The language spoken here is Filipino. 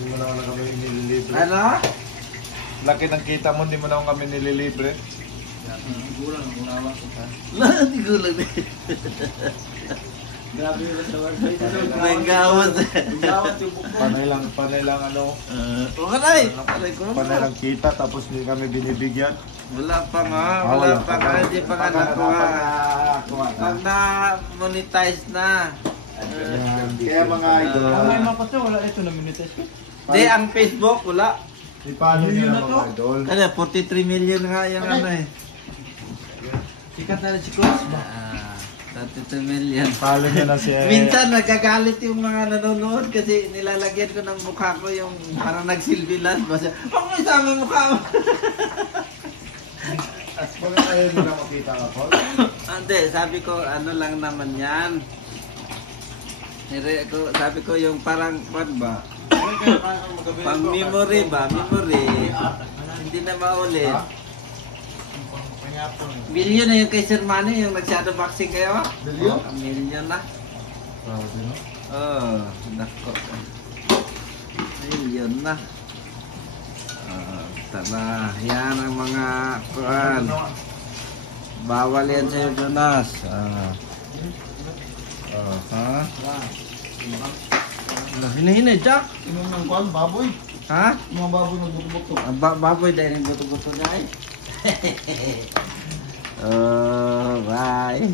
Hindi mo naman kami nililibre. Ano? Laki ng kita mo, hindi mo naman kami nililibre. Gulang, gulang. Lahat di gulang eh. Grabe yung masawan. May gawat. Gawat yung bukong. Panay lang ano, Panay! Panay ko panay na. lang kita tapos hindi kami binibigyan. Wala pa nga, wala pa nga. Hindi pa nga nakuha. Pag na-monetize na. Kaya mga idol, May mapas na, wala ito na minutes ko. Hindi, ang Facebook, wala. ipalo nyo Yun na na to. mga idol. Ano, 43 million nga yung ano eh. Sikat na rin si Coach. 32 million. Ipalo nyo na si... Minsan nagkagalit yung mga nanonood kasi nilalagyan ko ng mukha ko yung parang nagsilbi lang. Basta, huwag mo isama mukha mo. Bakit ayaw nyo na makita ka, Paul? Hindi, sabi ko ano lang naman yan. Sabi ko yung parang, what ba? Pang memory ba? Memory. Hindi na maulit. Million na yung kay Sir Manny, yung nag-shadow boxing kayo. Million? Million na. Grabe, no? Oh, nako. Million na. Tala, yan ang mga kuan. Bawal yan sa Jonas. Ha? Hina-hina, Jack. Inom ng kwan, baboy. Ha? Mga baboy nagbuto-buto. Baboy dahil yung buto-buto na eh. Bye.